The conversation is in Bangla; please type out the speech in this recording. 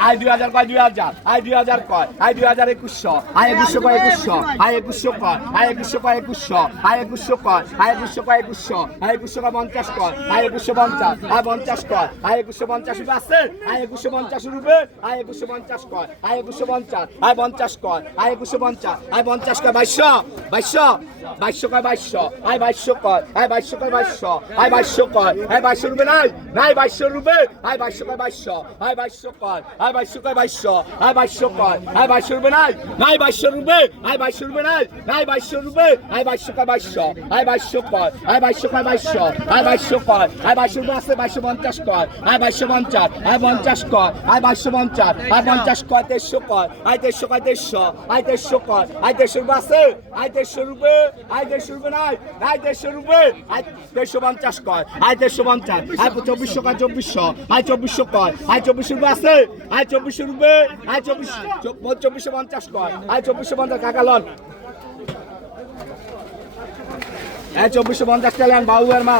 আয় দুই হাজার কয় দুই হাজার আয় দুই হাজার কয় আয় দুই হাজার একুশশো আয় একুশশো কয় একুশশো আয় একুশশো কয় আয় একুশশো কয় একুশশো আয় একুশশো কয় আয় একুশশো কয় একুশশো আয় একুশশো কয় পঞ্চাশ কয় আয় একুশশো পঞ্চাশ আয় পঞ্চাশ কয় আয় একুশশো পঞ্চাশ রুপে আছে আয় একুশশো পঞ্চাশ রুপে আয় একুশশো পঞ্চাশ কয় আয় একুশশো পঞ্চাশ আয় পঞ্চাশ কয় আয় একুশশো পঞ্চাশ আয় পঞ্চাশ কয় বাইশশো বাইশশো বাইশশো কয় বাইশশো আয় বাইশশো কয় আয় বাইশশো কয় বাইশশো আয় বাইশশো কয় আয় বাইশশো রুপে নাই নাই বাইশশো রুপে আয় বাইশশো কয় বাইশশো আয় বাইশশো কয় আয় বাইশশো কয় বাইশশো আয় বাইশশো কয় আয় বাইশশো রুপে নাই নাই বাইশশো রুপে আয় বাইশশো রুপে নাই নাই বাইশশো রুপে আয় বাইশশো কয় বাইশশো আয় বাইশশো কয় আয় বাইশশো কয় বাইশশো আয় বাইশশো কয় আয় বাইশশো রুপে আছে বাইশশো পঞ্চাশ কয় আয় বাইশশো পঞ্চাশ আয় পঞ্চাশ কয় আয় বাইশশো পঞ্চাশ আয় পঞ্চাশ কয় তেইশশো কয় আয় তেইশশো কয় তেইশশো আয় তেইশশো কয় আয় রুপে আছে আয় তেইশশো রুপে আয় দেড়শো রুপে নাই আই দেড়শো রুপে, আয় দেড়শো পঞ্চাশ কয়, আয় দেড়শো পঞ্চাশ, আয় চব্বিশশো কয়, চব্বিশশো, আয় চব্বিশশো কয় আই চব্বিশশো রুপে আছে, আয় চব্বিশশো রুপে, আয় চব্বিশ চব্বিশশো পঞ্চাশ কয়, আয় চব্বিশশো পঞ্চাশ, কাকা হ্যাঁ চব্বিশশো পঞ্চাশ চালান বাবু আর মা।